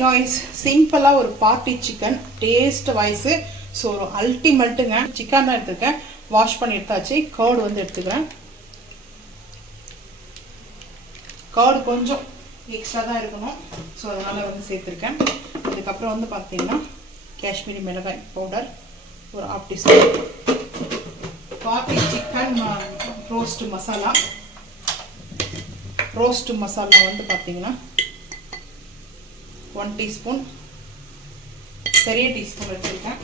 guys, சிம்பிளாக ஒரு party chicken taste wise so ஒரு அல்டிமேட்டுங்க. சிக்கன் தான் எடுத்துருக்கேன், வாஷ் பண்ணி எடுத்தாச்சு. கர்டு வந்து எடுத்துக்கிறேன். கர்டு கொஞ்சம் எக்ஸ்ட்ரா தான் இருக்கணும், ஸோ அதனால் வந்து சேர்த்துருக்கேன். இதுக்கப்புறம் வந்து பார்த்தீங்கன்னா காஷ்மீரி மிளகாய் பவுடர் ஒரு 1/2 teaspoon, party chicken roast masala வந்து பார்த்தீங்கன்னா 1 டீஸ்பூன், பெரிய டீஸ்பூன் எடுத்துருக்கேன்.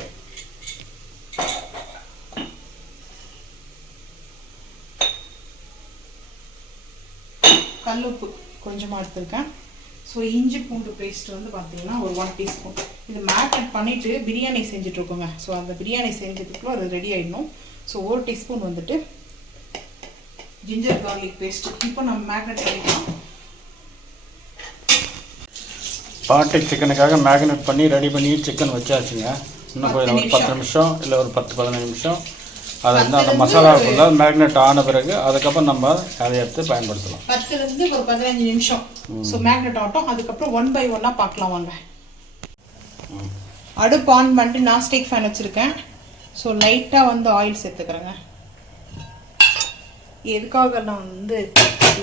கல்லுப்பு கொஞ்சமாக எடுத்துருக்கேன். ஸோ இஞ்சி பூண்டு பேஸ்ட் வந்து பார்த்தீங்கன்னா ஒரு 1 டீஸ்பூன். இது மேரினேட் பண்ணிவிட்டு பிரியாணி செஞ்சுட்ருக்கோங்க. ஸோ அந்த பிரியாணி செஞ்சதுக்குள்ள அது ரெடி ஆகிடணும். ஸோ 1 டீஸ்பூன் வந்துட்டு ஜிஞ்சர் கார்லிக் பேஸ்ட். இப்போ நம்ம மேரினேட் பண்ணிக்கலாம். பார்ட்டி சிக்கனுக்காக மேரினேட் பண்ணி ரெடி பண்ணி சிக்கன் வச்சாச்சுங்க. இன்னும் கொஞ்சம் ஒரு 10 நிமிஷம் இல்லை ஒரு 10-15 நிமிஷம் அதை வந்து அந்த மசாலாவுக்குள்ள மேரினேட் ஆன பிறகு அதுக்கப்புறம் நம்ம அதை எடுத்து பயன்படுத்தலாம். 10லேருந்து ஒரு 15 நிமிஷம் ஸோ மேரினேட் ஆகட்டும். அதுக்கப்புறம் 1 பை 1 பார்க்கலாம் வாங்க. அடுப்பு ஆன் பண்ணிட்டு நான்ஸ்டிக் ஃபேன் வச்சுருக்கேன். ஸோ லைட்டாக வந்து ஆயில் சேர்த்துக்கிறேங்க. எதுக்காக நான் வந்து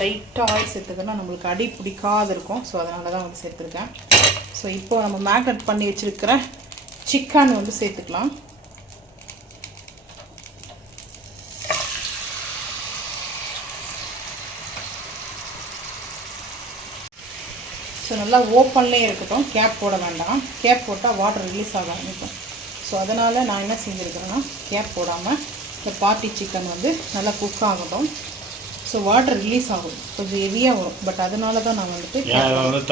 லைட்டாக ஆயில் சேர்த்துக்கிறேன்னா நம்மளுக்கு அடி பிடிக்காது இருக்கும். ஸோ அதனால தான் வந்து சேர்த்துருக்கேன். ஸோ இப்போ நம்ம மேரினேட் பண்ணி வச்சுருக்கிற சிக்கன் வந்து சேர்த்துக்கலாம். ஸோ நல்லா ஓப்பன்லேயே இருக்கட்டும், கேப் போட வேண்டாம். கேப் போட்டால் வாட்டர் ரிலீஸ் ஆக ஆரம்பிக்கும். ஸோ அதனால் நான் என்ன செஞ்சுருக்கிறேன்னா கேப் போடாமல் இந்த பார்ட்டி சிக்கன் வந்து நல்லா குக் ஆகட்டும். ஸோ வாட்டர் ரிலீஸ் ஆகும், கொஞ்சம் ஹெவியாக வரும். பட் அதனால தான் நான் வந்துட்டு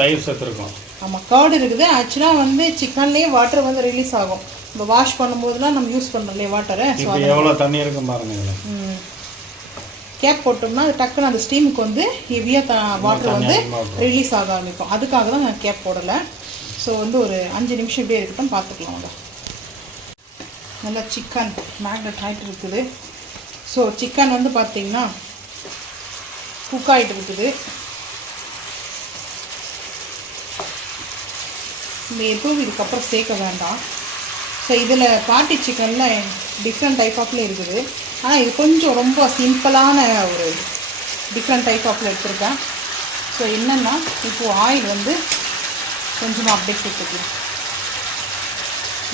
தயிர் சேர்த்துருக்கோம். ஆமாம், கர்டு இருக்குது. ஆக்சுவலாக வந்து சிக்கன்லேயே வாட்டர் வந்து ரிலீஸ் ஆகும். இப்போ வாஷ் பண்ணும்போதுலாம் நம்ம யூஸ் பண்ணுறோம் இல்லையா வாட்டரை. ஸோ எவ்வளோ தண்ணி இருக்கும் பாருங்க. கேப் போட்டோம்னா அது டக்குன்னு அந்த ஸ்டீமுக்கு வந்து ஹெவியாக வாட்டர் வந்து ரிலீஸ் ஆக ஆரம்பிக்கும். அதுக்காக தான் நான் கேப் போடலை. ஸோ வந்து ஒரு 5 நிமிஷம் இப்படியே இருக்கட்டும், பார்த்துக்கலாம். அவங்க நல்லா சிக்கன் மேரினேட் ஆகிட்டு இருக்குது. ஸோ சிக்கன் வந்து பார்த்திங்கன்னா குக் ஆகிட்டு இருக்குது. இந்த எதுவும் இதுக்கப்புறம் சேர்க்க வேண்டாம். ஸோ இதில் பார்ட்டி சிக்கனில் டிஃப்ரெண்ட் டைப் ஆஃப்ல இருக்குது. ஆனால் இது கொஞ்சம் ரொம்ப சிம்பிளான ஒரு டிஃப்ரெண்ட் டைப் ஆஃப்ல எடுத்துருக்கேன். ஸோ என்னென்னா இப்போது ஆயில் வந்து கொஞ்சமாக அப்படியே சேர்த்துக்கலாம்.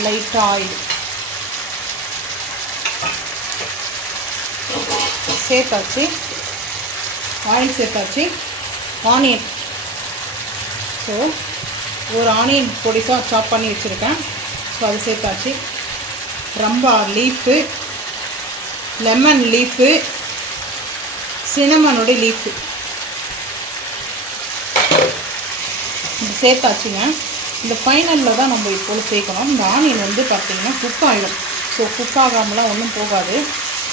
லைட்டாக ஆயில் சேர்த்தாச்சு. ஆயில் சேர்த்தாச்சு. ஆனியன், ஸோ ஒரு ஆனியன் பொடிசாக சாப் பண்ணி வச்சுருக்கேன். ஸோ அது சேர்த்தாச்சு. ரம்பா லீஃபு, லெமன் லீஃபு, சினமனோட லீஃபு இது சேர்த்தாச்சுங்க. இந்த ஃபைனலில் தான் நம்ம இப்போது சேர்க்கணும். இந்த ஆனியன் வந்து பார்த்திங்கன்னா குக் ஆகிடும். ஸோ குக் ஆகாமலாம் ஒன்றும் போகாது.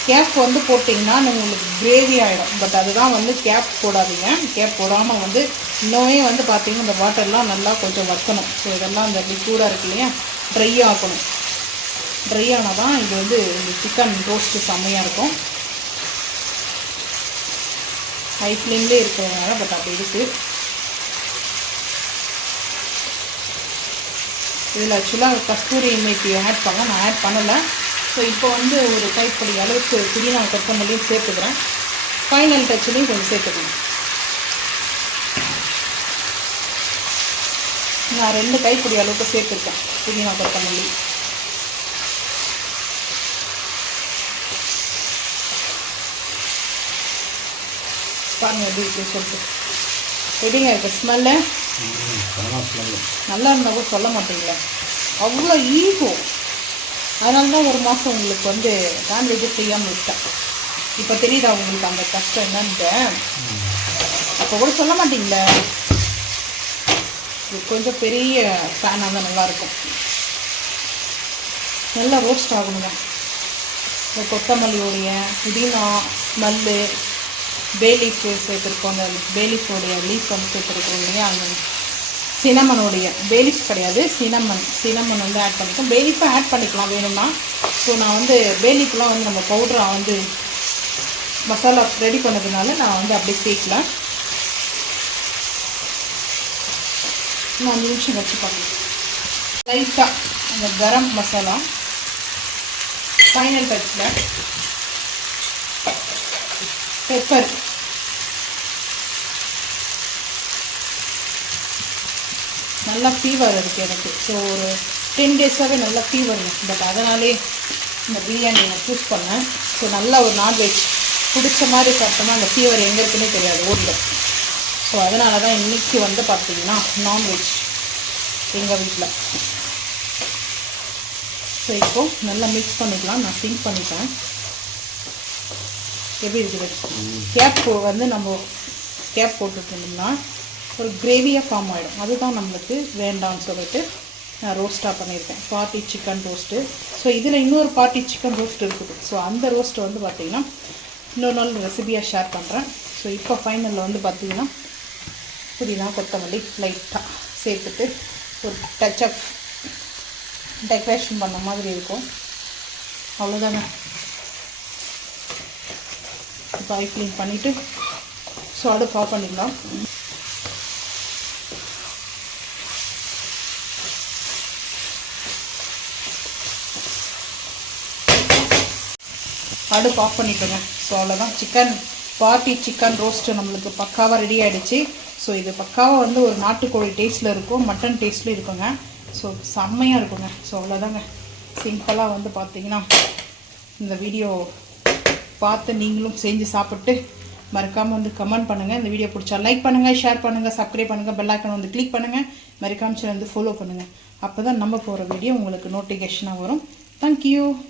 கேப் வந்து போட்டிங்கன்னா உங்களுக்கு கிரேவி ஆகிடும். பட் அதுதான் வந்து கேப் போடாதீங்க. கேப் போடாமல் வந்து இன்னுமே வந்து பார்த்திங்கன்னா இந்த வாட்டர்லாம் நல்லா கொஞ்சம் வற்றணும். ஸோ இதெல்லாம் இந்த லிக்யூடாக இருக்கு இல்லையா, ட்ரை ஆகணும். ட்ரை ஆனால் தான் இது வந்து இந்த சிக்கன் ரோஸ்ட்டு செம்மையாக இருக்கும். ஹை ஃப்ளேம்லேயே இருக்கிறதுனால பட் அப்படி இருக்குது. இதில் ஆக்சுவலாக கஸ்தூரி மேத்தி ஆட் பண்ண நான் ஆட் பண்ணலை. ஸோ இப்போ வந்து ஒரு கைப்படி அளவுக்கு புதினா கொத்தமல்லியும் சேர்த்துக்கிறேன். ஃபைனல் டச்லையும் கொஞ்சம் சேர்த்துக்கணும். நான் 2 கைப்படி அளவுக்கு சேர்த்துருக்கேன் புதினா கொத்தமல்லி. பாருங்கள் எப்படி இப்படி சொல்லிட்டு எப்படிங்க இருக்குது ஸ்மெல்லு. நல்லா இருந்தால் கூட சொல்ல மாட்டீங்களா, அவ்வளோ ஈகோ. அதனால தான் ஒரு மாதம் உங்களுக்கு வந்து நான்வெஜ்ஜை செய்யாமல் விட்டேன். இப்போ தெரியுதா உங்களுக்கு அந்த கஷ்டம் என்னன்ட்டு? அப்போ கூட சொல்ல மாட்டீங்களே. இது கொஞ்சம் பெரிய ஃபேனாக தான் நல்லாயிருக்கும். நல்லா ரோஸ்ட் ஆகணுங்க. இந்த கொத்தமல்லியோடைய புதினா ஸ்மெல்லு, பேலீஃப் சேர்த்துருக்கோம். அந்த பேலீஃபோடைய லீஃப் வந்து சேர்த்துருக்கோம் இல்லையா, அந்த சினமனுடைய பேலீஃப் கிடையாது, சினமன் வந்து ஆட் பண்ணிக்கலாம். பேலீஃபும் ஆட் பண்ணிக்கலாம் வேணும்னா. ஸோ நான் வந்து பேலீஃப்லாம் வந்து நம்ம பவுடராக வந்து மசாலா ரெடி பண்ணதுனால நான் வந்து அப்படியே சேர்க்கல. இன்னும் 5 நிமிஷம் வச்சு பார்க்கலாம். லைட்டாக அந்த கரம் மசாலா ஃபைனல் டச்சில் பெப்பர் நல்லா ஃபீவர் இருக்குது எனக்கு. ஸோ ஒரு 10 டேஸாகவே நல்லா ஃபீவர். பட் அதனாலே இந்த பிரியாணி நான் சூஸ் பண்ணேன். ஸோ நல்லா ஒரு நான்வெஜ் பிடிச்ச மாதிரி சாப்பிட்டோம்னா அந்த ஃபீவர் எங்கே இருக்குன்னே தெரியாது ஓடிடும். ஸோ அதனால தான் இன்றைக்கி வந்து பார்த்திங்கன்னா நான்வெஜ் எங்கள் வீட்டில். ஸோ இப்போது நல்லா மிக்ஸ் பண்ணிக்கலாம். நான் சிங்க் பண்ணிட்டேன். எப்படி இருக்குது கேப் வந்து நம்ம கேப் போட்டுட்டோம்னா ஒரு கிரேவியாக ஃபார்ம் ஆகிடும். அதுதான் நம்மளுக்கு வேண்டாம்னு சொல்லிட்டு நான் ரோஸ்ட்டாக பண்ணியிருக்கேன். Party chicken roast. ஸோ இதில் இன்னொரு பார்ட்டி சிக்கன் ரோஸ்ட் இருக்குது. ஸோ அந்த ரோஸ்ட்டை வந்து பார்த்திங்கன்னா இன்னொரு நாள் ரெசிபியாக ஷேர் பண்ணுறேன். ஸோ இப்போ ஃபைனலில் வந்து பார்த்திங்கன்னா புதினா கொத்தமல்லி லைட்டாக சேர்த்துட்டு ஒரு டச் ஆஃப் டெக்கரேஷன் பண்ண மாதிரி இருக்கும். அவ்வளோதாங்க. இப்போ ஐ க்ளீன் பண்ணிவிட்டு ஸோ அடுப்பு ஆஃப் பண்ணிக்கலாம். அடுப்பு ஆஃப் பண்ணிட்டோங்க. ஸோ அவ்வளோதான். சிக்கன் பார்ட்டி சிக்கன் ரோஸ்ட்டு நம்மளுக்கு பக்காவாக ரெடி ஆகிடுச்சு. ஸோ இது பக்காவாக வந்து ஒரு நாட்டுக்கோழி டேஸ்ட்டில் இருக்கும், மட்டன் டேஸ்ட்லேயும் இருக்குங்க. ஸோ செம்மையாக இருக்குங்க. ஸோ அவ்வளோதாங்க. சிம்பிளாக வந்து பார்த்திங்கன்னா இந்த வீடியோ பார்த்து நீங்களும் செஞ்சு சாப்பிட்டு மறக்காமல் வந்து கமெண்ட் பண்ணுங்கள். இந்த வீடியோ பிடிச்சா லைக் பண்ணுங்கள், ஷேர் பண்ணுங்கள், சப்ஸ்கிரைப் பண்ணுங்கள், பெல் ஐக்கான் வந்து கிளிக் பண்ணுங்கள், மறக்காமல் சேனல் வந்து ஃபாலோ பண்ணுங்கள். அப்போ தான் நம்ம போகிற வீடியோ உங்களுக்கு நோட்டிஃபிகேஷனாக வரும். தேங்க்யூ.